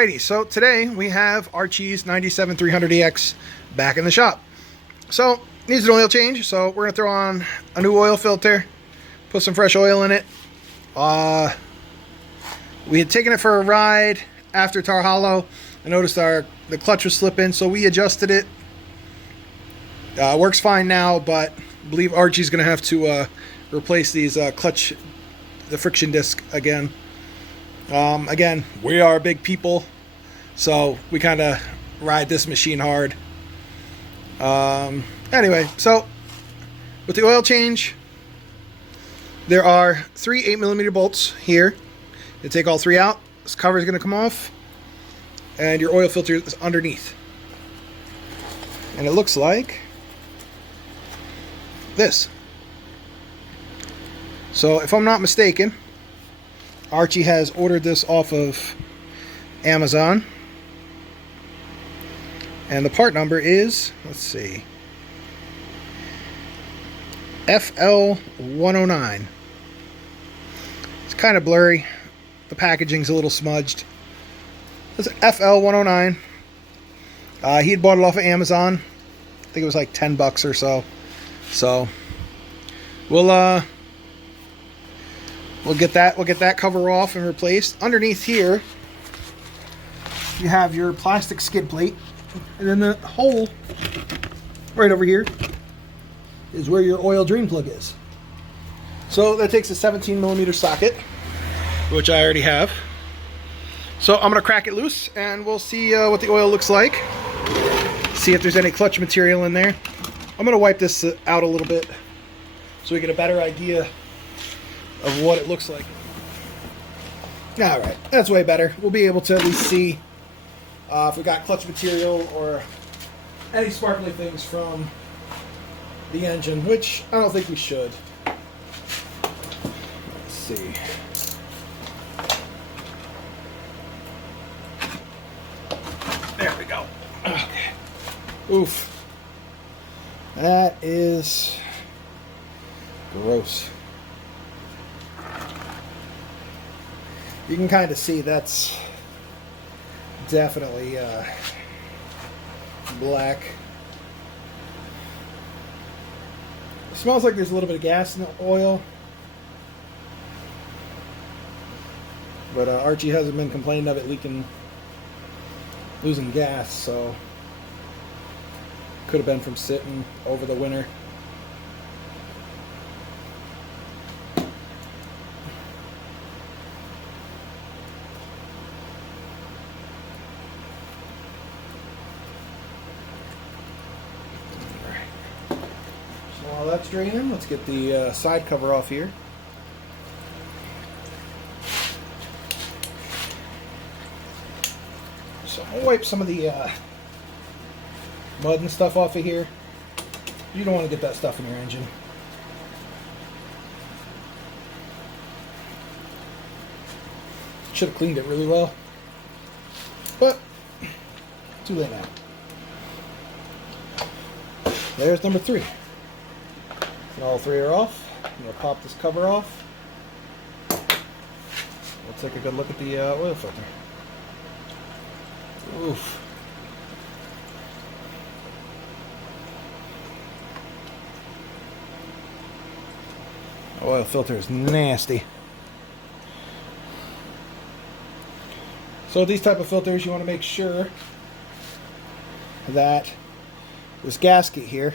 Alrighty, so today we have Archie's 97 300EX back in the shop. So, needs an oil change, so we're going to throw on a new oil filter, put some fresh oil in it. We had taken it for a ride after Tar Hollow. I noticed the clutch was slipping, so we adjusted it. Works fine now, but I believe Archie's going to have to replace these the friction disc again. Again, we are big people, so we kind of ride this machine hard. Anyway, so with the oil change, there are 3 8mm bolts here. You take all 3 out. This cover is going to come off, and your oil filter is underneath. And it looks like this. So if I'm not mistaken, Archie has ordered this off of Amazon. And the part number is, let's see, FL109. It's kind of blurry. The packaging's a little smudged. It's FL109. He had bought it off of Amazon. I think it was like $10 or so. So we'll get that cover off and replaced. Underneath here, you have your plastic skid plate, and then the hole right over here is where your oil drain plug is. So that takes a 17mm socket, which I already have. So I'm gonna crack it loose, and we'll see what the oil looks like. See if there's any clutch material in there. I'm gonna wipe this out a little bit so we get a better idea of what it looks like. Alright, that's way better. We'll be able to at least see if we got clutch material or any sparkly things from the engine, which I don't think we should. Let's see. There we go. Okay. Oof. That is gross. You can kind of see that's definitely black. It smells like there's a little bit of gas in the oil. But Archie hasn't been complaining of it losing gas, so could have been from sitting over the winter. While that's draining, let's get the side cover off here. So I'll wipe some of the mud and stuff off of here. You don't want to get that stuff in your engine. Should have cleaned it really well, but too late now. There's number 3. And all 3 are off. I'm going to pop this cover off. We'll take a good look at the oil filter. Oof. Oil filter is nasty. So these type of filters, you want to make sure that this gasket here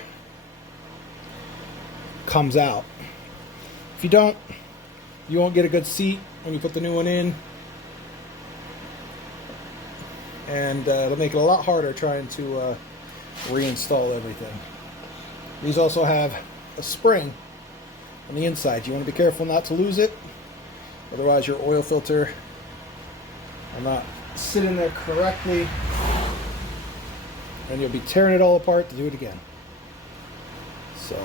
comes out. If you don't, you won't get a good seat when you put the new one in, and it'll make it a lot harder trying to reinstall everything. These also have a spring on the inside. You want to be careful not to lose it, otherwise your oil filter will not sit in there correctly, and you'll be tearing it all apart to do it again. So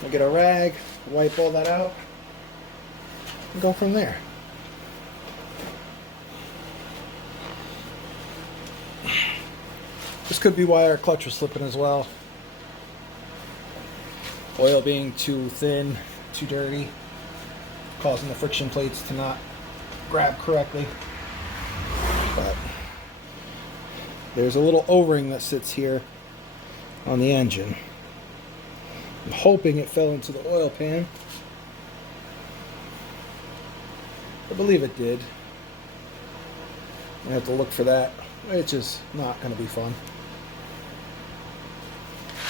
I'll get a rag, wipe all that out, and go from there. This could be why our clutch was slipping as well. Oil being too thin, too dirty, causing the friction plates to not grab correctly. But there's a little O-ring that sits here on the engine. I'm hoping it fell into the oil pan. I believe it did. I have to look for that, which is not going to be fun.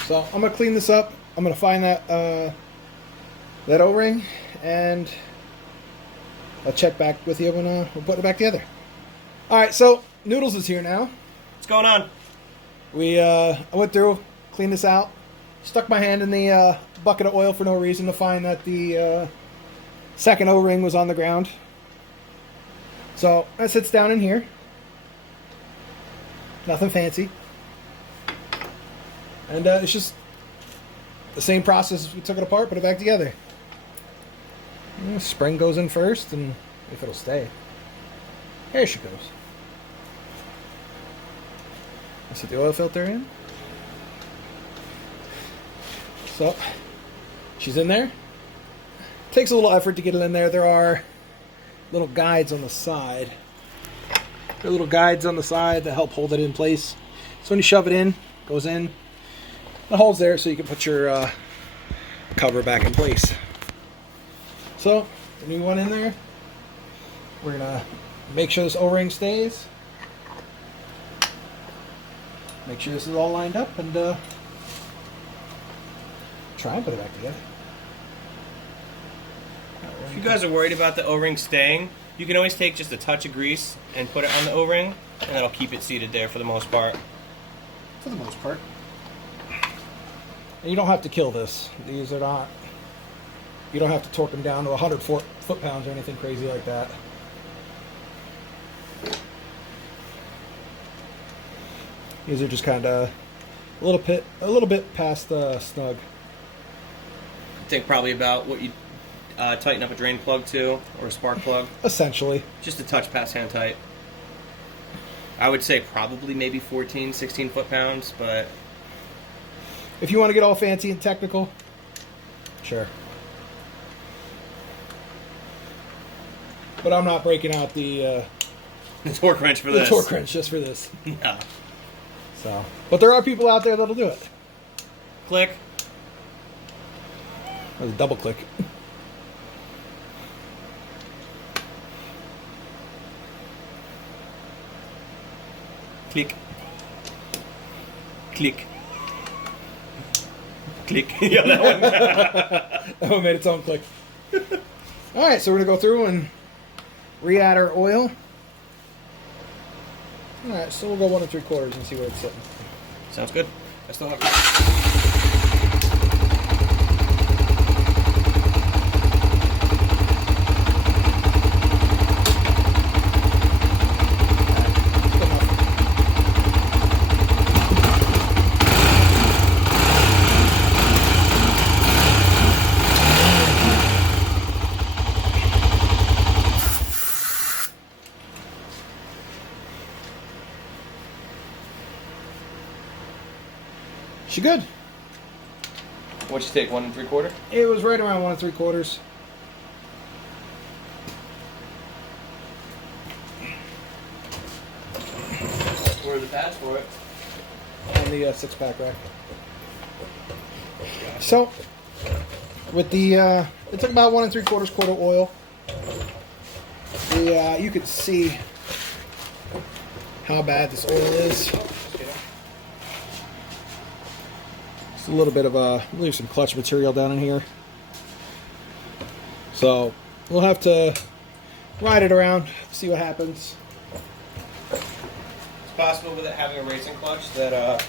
So I'm going to clean this up. I'm going to find that that O-ring, and I'll check back with you when we'll put it back together. All right, so Noodles is here now. What's going on? I went through, cleaned this out, stuck my hand in the bucket of oil for no reason to find that the second O-ring was on the ground. So that sits down in here. Nothing fancy. And it's just the same process as we took it apart, put it back together. Spring goes in first, and if it'll stay. There she goes. Let's put the oil filter in. So, she's in there. Takes a little effort to get it in there. There are little guides on the side. There are little guides on the side that help hold it in place. So when you shove it in, it goes in. The hole's there so you can put your cover back in place. So, the new one in there. We're going to make sure this O-ring stays. Make sure this is all lined up, and try and put it back together. If you guys are worried about the O-ring staying, you can always take just a touch of grease and put it on the O-ring, and that'll keep it seated there for the most part. For the most part. And you don't have to kill this. These are not... You don't have to torque them down to 100 foot-pounds or anything crazy like that. These are just kind of a little bit past snug. I think probably about what you tighten up a drain plug to, or a spark plug. Essentially. Just a touch past hand tight. I would say probably maybe 14, 16 foot-pounds, but... If you want to get all fancy and technical, sure. But I'm not breaking out the torque wrench for this. The torque wrench just for this. No. So, but there are people out there that'll do it. Click. That was a double click. Click. Click. Click. Yeah, that one. That one made its own click. Alright, so we're going to go through and re-add our oil. Alright, so we'll go 1 3/4 and see where it's sitting. Sounds good. Best of luck. She good. What'd you take, 1 3/4? It was right around 1 3/4. Where are the pads for it? On the 6-pack rack. So, with the, it took about 1 3/4 quart of oil. You could see how bad this oil is. It's a little bit of leave some clutch material down in here. So, we'll have to ride it around, see what happens. It's possible with it having a racing clutch that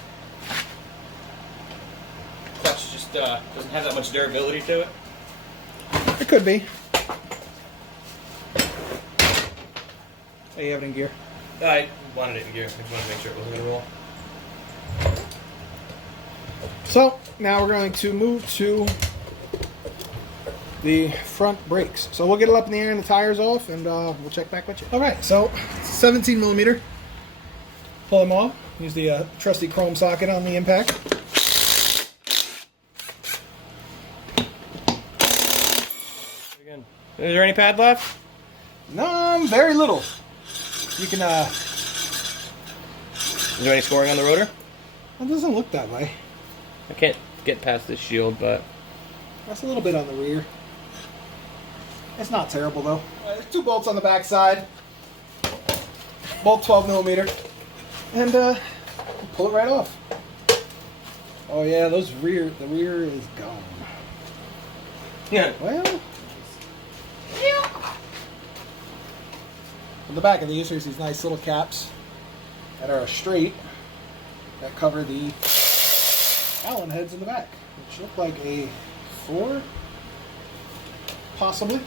clutch just doesn't have that much durability to it. It could be. Oh, you have it in gear? I wanted it in gear. I just wanted to make sure it wasn't going to roll. So, now we're going to move to the front brakes. So we'll get it up in the air and the tires off, and we'll check back with you. Alright, so 17 millimeter. Pull them off. Use the trusty chrome socket on the impact. Again. Is there any pad left? No, very little. You can, Is there any scoring on the rotor? it doesn't look that way. I can't get past this shield, but That's a little bit on the rear. It's not terrible though. There's 2 bolts on the back side. Both 12 millimeter. And pull it right off. Oh yeah, the rear is gone. yeah. Well, on the back of these, there's these nice little caps that are straight that cover the Allen heads in the back, which look like a 4, possibly.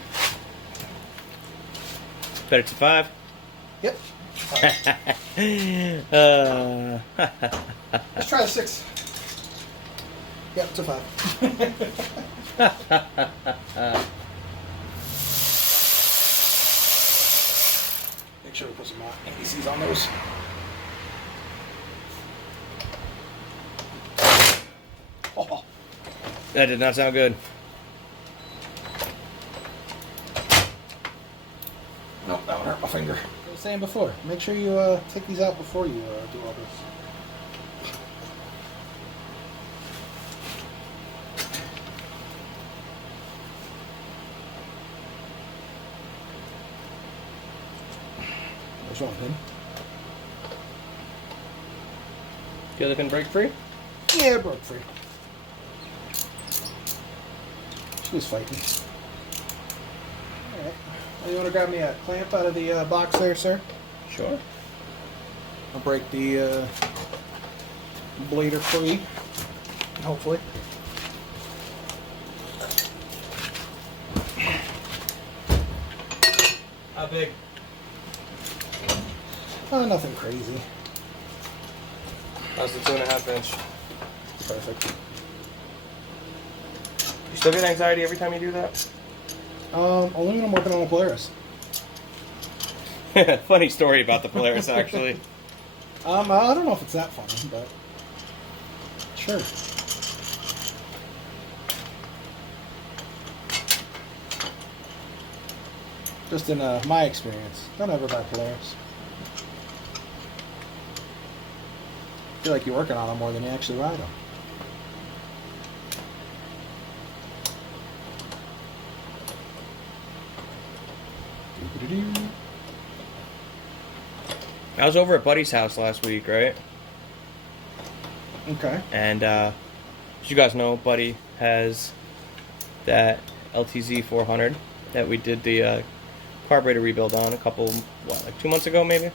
Bet it's a 5. Yep. Let's try the 6. Yep, it's a 5. Make sure we put some ABCs on those. Oh, That did not sound good. no, that one hurt my finger. I was saying before, make sure you take these out before you do all this. What's wrong with him? The other pin break free? Yeah, it broke free. She was fighting. Alright. Well, you want to grab me a clamp out of the box there, sir? Sure. I'll break the blader free, hopefully. How big? Nothing crazy. That's the 2.5 inch. Perfect. You still get anxiety every time you do that? Only when I'm working on a Polaris. Funny story about the Polaris, actually. I don't know if it's that funny, but sure. Just in my experience, don't ever buy Polaris. I feel like you're working on them more than you actually ride them. I was over at Buddy's house last week, right? Okay. And as you guys know, Buddy has that LTZ 400 that we did the carburetor rebuild on a couple, like 2 months ago maybe?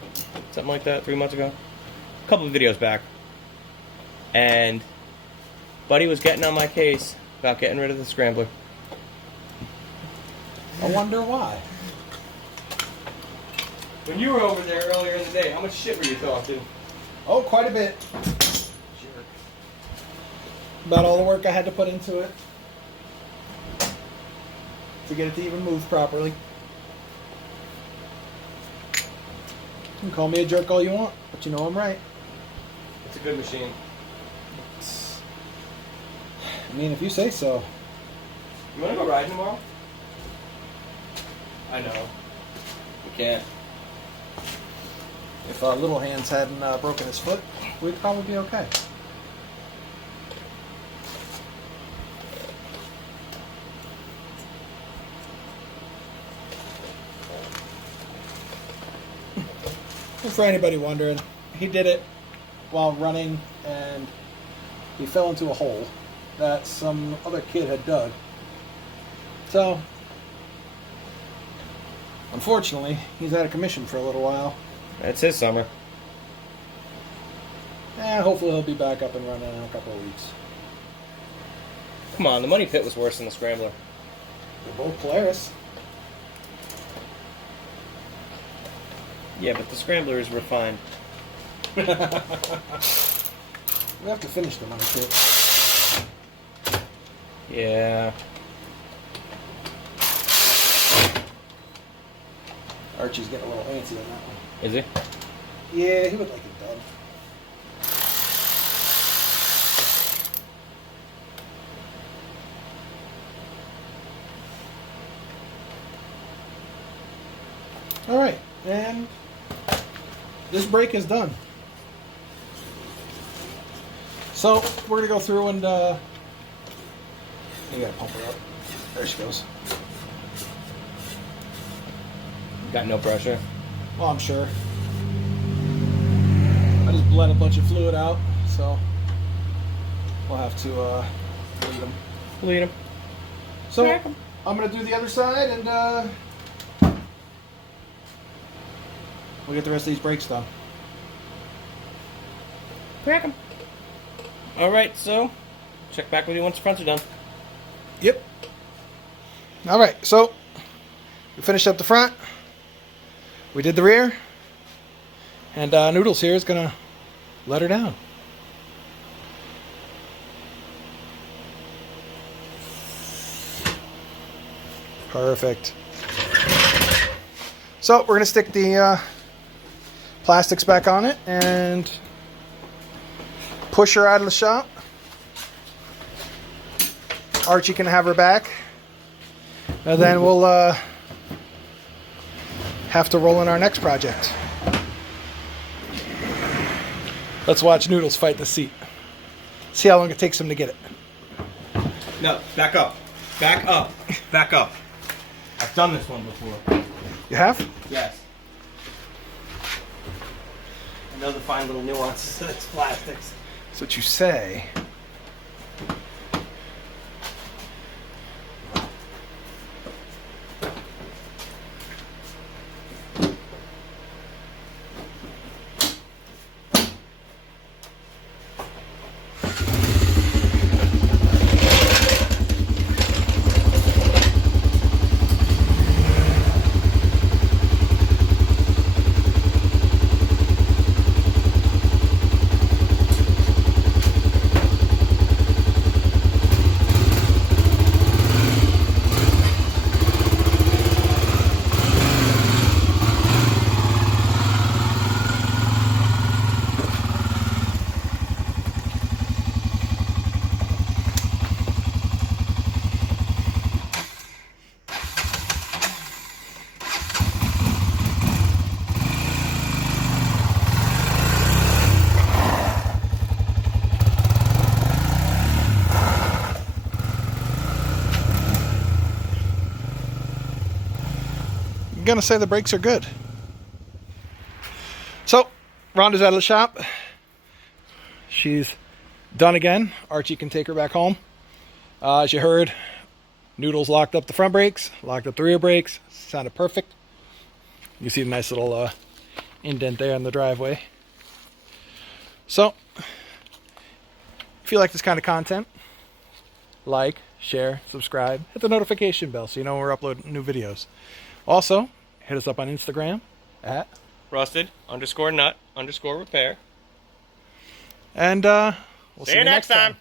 Something like that, 3 months ago? A couple of videos back. And Buddy was getting on my case about getting rid of the scrambler. I wonder why. When you were over there earlier in the day, how much shit were you talking? Oh, quite a bit. Jerk. About all the work I had to put into it to get it to even move properly. You can call me a jerk all you want, but you know I'm right. It's a good machine. I mean, if you say so. You want to go riding tomorrow? I know. We can't. If Little Hands hadn't broken his foot, we'd probably be okay. And for anybody wondering, he did it while running and he fell into a hole that some other kid had dug. So, unfortunately, he's out of commission for a little while. That's his summer. Hopefully he'll be back up and running in a couple of weeks. Come on, the money pit was worse than the scrambler. They're both Polaris. Yeah, but the scrambler is refined. We have to finish the money pit. Yeah. Archie's getting a little antsy on that one. Is he? Yeah, he would like it done. this brake is done. So we're gonna go through and you gotta pump her up. There she goes. Got no pressure. Well, I'm sure. I just bled a bunch of fluid out, so we'll have to bleed them. Bleed them. So I'm gonna do the other side and we'll get the rest of these brakes done. Crack them. All right, so check back with you once the fronts are done. Yep. All right, so we finished up the front. We did the rear. And Noodles here is going to let her down. Perfect. So we're going to stick the plastics back on it and push her out of the shop. Archie can have her back. And then we'll have to roll in our next project. Let's watch Noodles fight the seat. See how long it takes him to get it. No, back up. Back up. Back up. I've done this one before. You have? Yes. I know the fine little nuances of its plastics. That's what you say. I'm gonna say the brakes are good. So, Rhonda's out of the shop. She's done again. Archie can take her back home. As you heard, Noodles locked up the front brakes, locked up the rear brakes. Sounded perfect. You see the nice little indent there in the driveway. So, if you like this kind of content, like, share, subscribe, hit the notification bell so you know when we're uploading new videos. Also, hit us up on Instagram at Rusted_nut_repair. And we'll See you next time.